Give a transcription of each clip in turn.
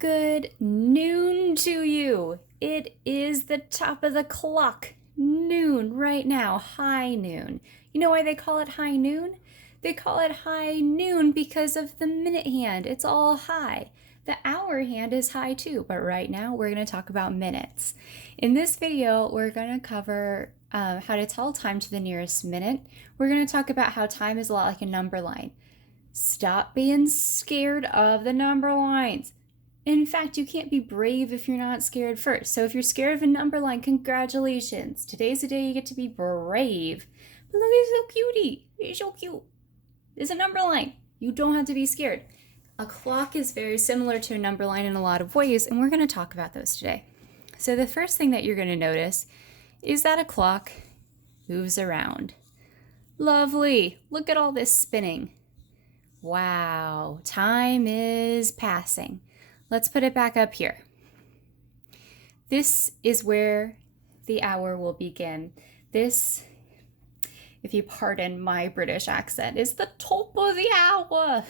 Good noon to you. It is the top of the clock. Noon right now, high noon. You know why they call it high noon? They call it high noon because of the minute hand. It's all high. The hour hand is high too, but right now we're going to talk about minutes. In this video, we're going to cover how to tell time to the nearest minute. We're going to talk about how time is a lot like a number line. Stop being scared of the number lines. In fact, you can't be brave if you're not scared first. So if you're scared of a number line, congratulations. Today's the day you get to be brave. But look, he's so cutie. He's so cute. It's a number line. You don't have to be scared. A clock is very similar to a number line in a lot of ways, and we're going to talk about those today. So the first thing that you're going to notice is that a clock moves around. Lovely. Look at all this spinning. Wow, time is passing. Let's put it back up here. This is where the hour will begin. This, if you pardon my British accent, is the top of the hour.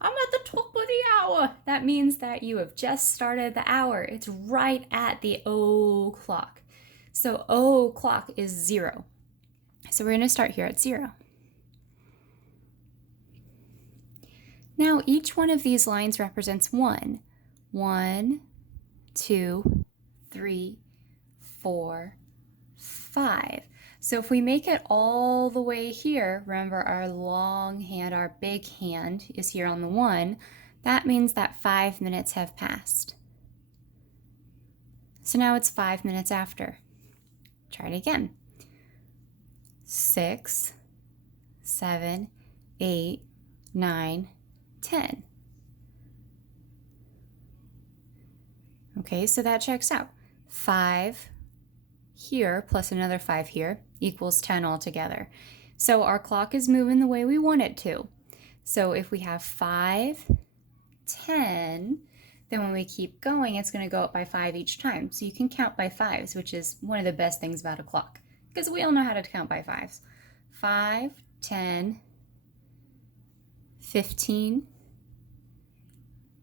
I'm at the top of the hour. That means that you have just started the hour. It's right at the o'clock. So o'clock is 0. So we're going to start here at 0. Now each one of these lines represents 1. 1, 2, 3, 4, 5. So if we make it all the way here, remember our long hand, our big hand is here on the 1, that means that 5 minutes have passed. So now it's 5 minutes after. Try it again. 6, 7, 8, 9, 10. Okay, so that checks out. 5 here plus another 5 here equals 10 altogether. So our clock is moving the way we want it to. So if we have 5, 10, then when we keep going, it's going to go up by 5 each time. So you can count by 5s, which is one of the best things about a clock, because we all know how to count by 5s. 5, 10, 15,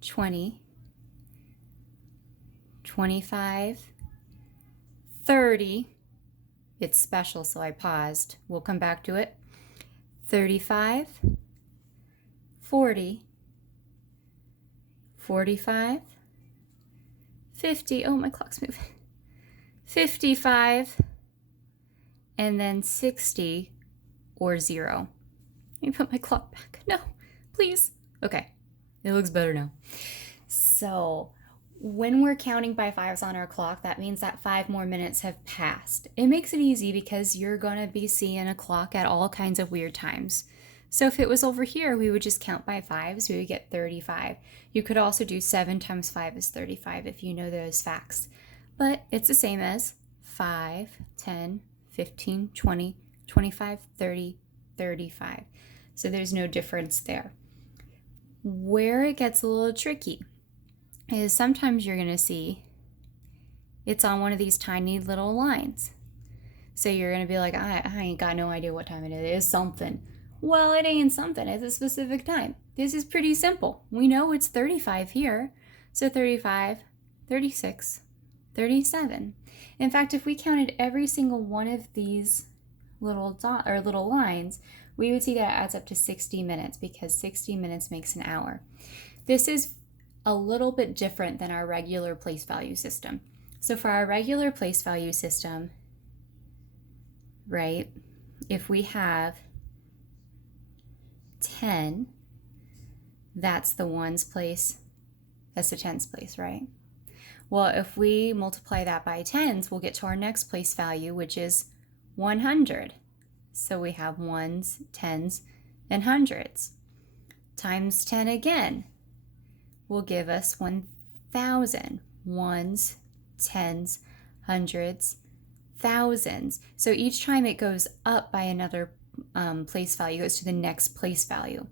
20, 25, 30, it's special so I paused, we'll come back to it, 35, 40, 45, 50, oh my clock's moving, 55, and then 60 or 0. Let me put my clock back, no, please, okay, it looks better now. So when we're counting by 5s on our clock, that means that 5 more minutes have passed. It makes it easy because you're going to be seeing a clock at all kinds of weird times. So if it was over here, we would just count by 5s, we would get 35. You could also do 7 times 5 is 35 if you know those facts. But it's the same as 5, 10, 15, 20, 25, 30, 35. So there's no difference there. Where it gets a little tricky is sometimes you're going to see it's on one of these tiny little lines. So you're going to be like, I ain't got no idea what time it is. It's something. Well, it ain't something. It's a specific time. This is pretty simple. We know it's 35 here. So 35, 36, 37. In fact, if we counted every single one of these little lines, we would see that it adds up to 60 minutes because 60 minutes makes an hour. This is a little bit different than our regular place value system. So for our regular place value system, right, if we have 10, that's the ones place, that's the tens place, right? Well, if we multiply that by tens, we'll get to our next place value, which is 100. So we have ones, tens, and hundreds. Times 10 again will give us 1,000. Ones, tens, hundreds, thousands. So each time it goes up by another place value, goes to the next place value.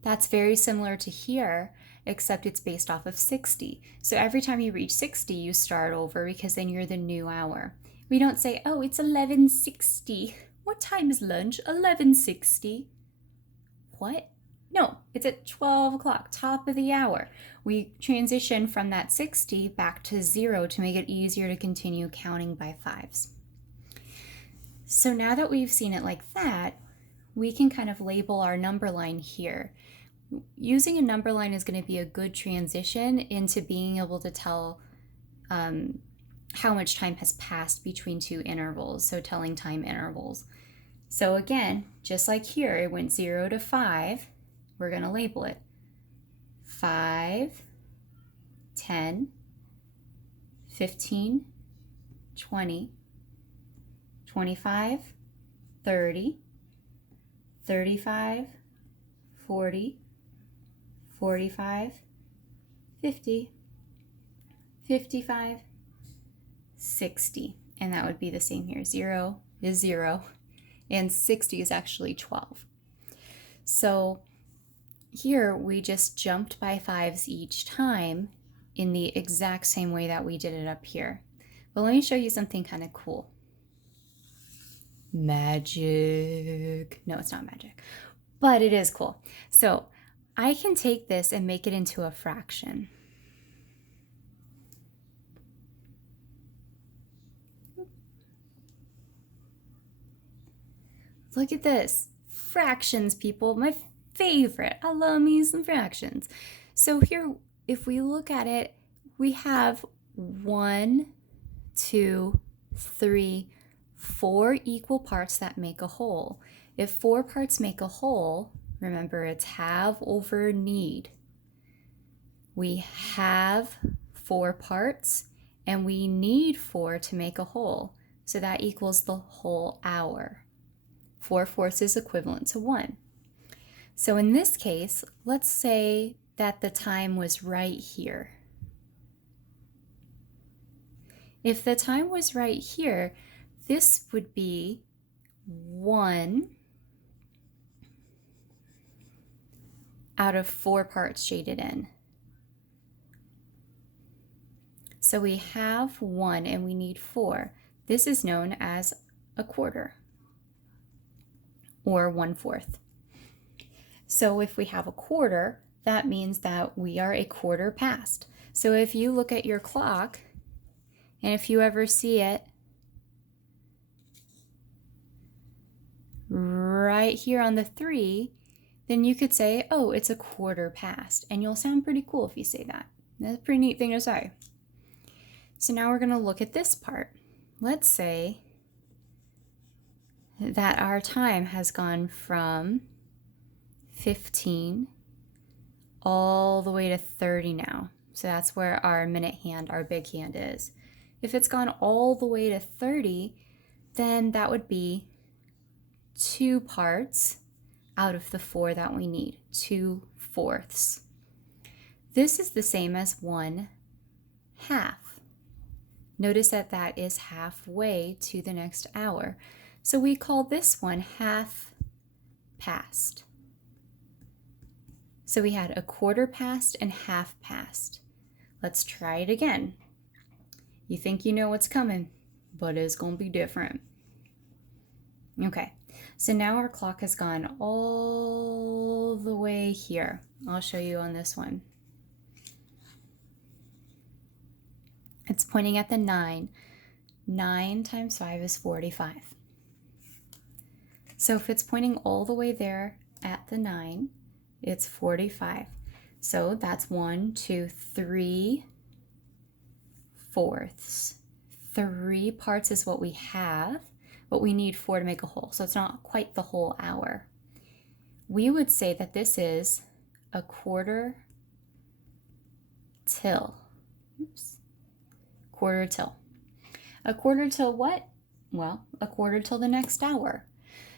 That's very similar to here, except it's based off of 60. So every time you reach 60, you start over because then you're the new hour. We don't say, oh, it's 11:60. What time is lunch? 11:60. What? No, it's at 12 o'clock, top of the hour. We transition from that 60 back to 0 to make it easier to continue counting by fives. So now that we've seen it like that, we can kind of label our number line here. Using a number line is going to be a good transition into being able to tell how much time has passed between two intervals, so telling time intervals. So again, just like here, it went 0 to 5. We're going to label it 5, 10, 15, 20, 25, 30, 35, 40, 45, 50, 55, 60. And that would be the same here. 0 is 0, and 60 is actually 12. So here we just jumped by fives each time in the exact same way that we did it up here. But let me show you something kind of cool. Magic. No, it's not magic, but it is cool. So I can take this and make it into a fraction. Look at this. Fractions, people. My favorite. I love me some fractions. So here, if we look at it, we have 1, 2, 3, 4 equal parts that make a whole. If 4 parts make a whole, remember it's have over need. We have 4 parts and we need 4 to make a whole. So that equals the whole hour. 4/4 is equivalent to 1. So in this case, let's say that the time was right here. If the time was right here, this would be 1 out of 4 parts shaded in. So we have 1 and we need 4. This is known as a quarter, or 1/4. So if we have a quarter, that means that we are a quarter past. So if you look at your clock, and if you ever see it right here on the 3, then you could say, oh, it's a quarter past. And you'll sound pretty cool if you say that. That's a pretty neat thing to say. So now we're going to look at this part. Let's say that our time has gone from 15 all the way to 30 now. So that's where our minute hand, our big hand is. If it's gone all the way to 30, then that would be 2 parts out of the 4 that we need, 2/4. This is the same as 1/2. Notice that that is halfway to the next hour. So we call this one half past. So we had a quarter past and half past. Let's try it again. You think you know what's coming, but it's going to be different. Okay, so now our clock has gone all the way here. I'll show you on this one. It's pointing at the 9. 9 times 5 is 45. So if it's pointing all the way there at the 9, it's 45. So that's 1, 2, 3/4. 3 parts is what we have, but we need 4 to make a whole. So it's not quite the whole hour. We would say that this is a quarter till. Oops. Quarter till. A quarter till what? Well, a quarter till the next hour.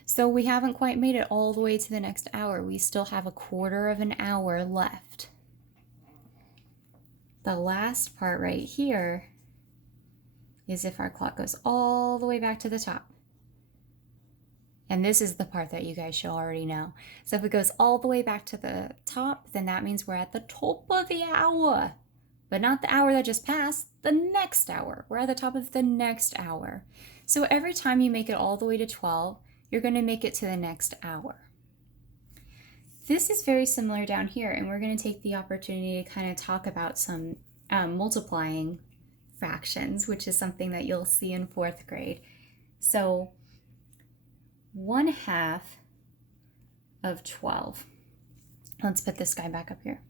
So we haven't quite made it all the way to the next hour. We still have a quarter of an hour left. The last part right here is if our clock goes all the way back to the top. And this is the part that you guys should already know. So if it goes all the way back to the top, then that means we're at the top of the hour. But not the hour that just passed, the next hour. We're at the top of the next hour. So every time you make it all the way to 12, you're going to make it to the next hour. This is very similar down here, and we're going to take the opportunity to kind of talk about some multiplying fractions, which is something that you'll see in 4th grade. So 1/2 of 12. Let's put this guy back up here.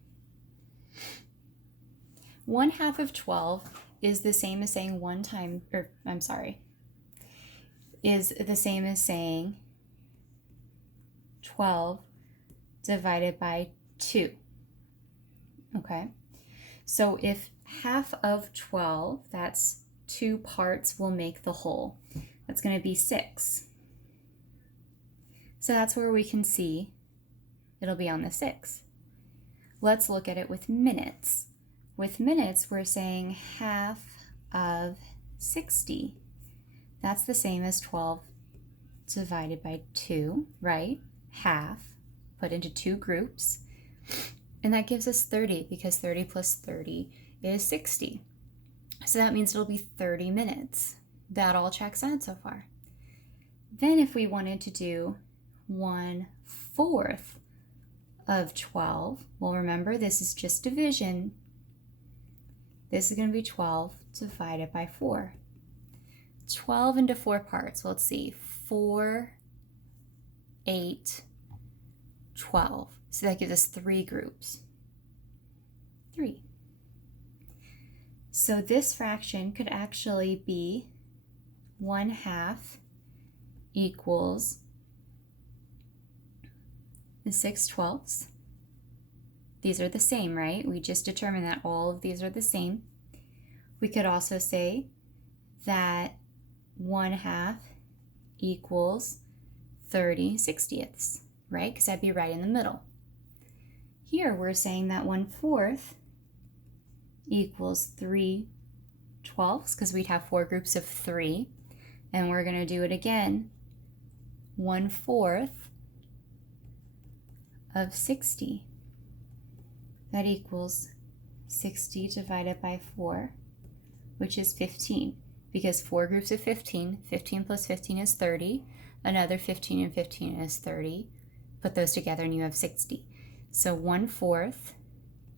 1/2 of 12 is the same as saying is the same as saying 12 divided by 2. Okay, so if half of 12, that's 2 parts, will make the whole. That's going to be 6. So that's where we can see it'll be on the 6. Let's look at it with minutes. With minutes, we're saying half of 60. That's the same as 12 divided by 2, right? Half, put into 2 groups. And that gives us 30, because 30 plus 30 is 60. So that means it'll be 30 minutes. That all checks out so far. Then if we wanted to do 1/4 of 12, well, remember, this is just division. This is going to be 12 divided by 4. 12 into 4 parts. Well, let's see. 4, 8, 12. So that gives us 3 groups. 3. So this fraction could actually be 1/2 equals 6/12. These are the same, right? We just determined that all of these are the same. We could also say that 1/2 equals 30/60, right? Because that'd be right in the middle. Here we're saying that 1/4 equals 3/12, because we'd have 4 groups of 3. And we're going to do it again. 1/4 of 60. That equals 60 divided by 4, which is 15. Because 4 groups of 15, 15 plus 15 is 30. Another 15 and 15 is 30. Put those together and you have 60. So 1/4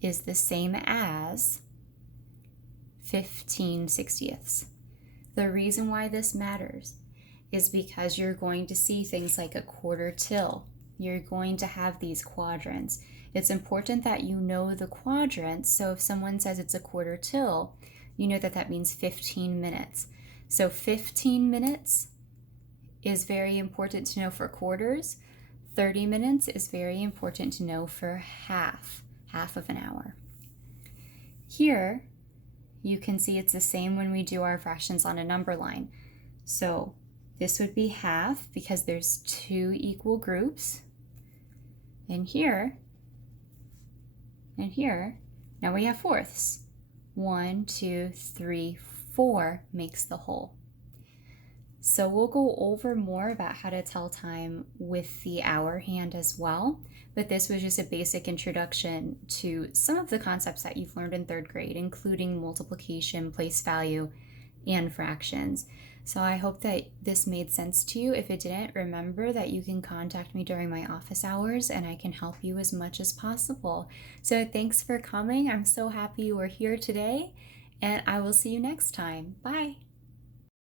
is the same as 15/60. The reason why this matters is because you're going to see things like a quarter till. You're going to have these quadrants. It's important that you know the quadrants, so if someone says it's a quarter till, you know that that means 15 minutes. So 15 minutes is very important to know for quarters. 30 minutes is very important to know for half of an hour. Here, you can see it's the same when we do our fractions on a number line. So this would be half because there's 2 equal groups. And here, now we have fourths. 1, 2, 3, 4 makes the whole. So we'll go over more about how to tell time with the hour hand as well, but this was just a basic introduction to some of the concepts that you've learned in 3rd grade, including multiplication, place value, and fractions. So I hope that this made sense to you. If it didn't, remember that you can contact me during my office hours and I can help you as much as possible. So thanks for coming. I'm so happy you were here today, and I will see you next time. Bye.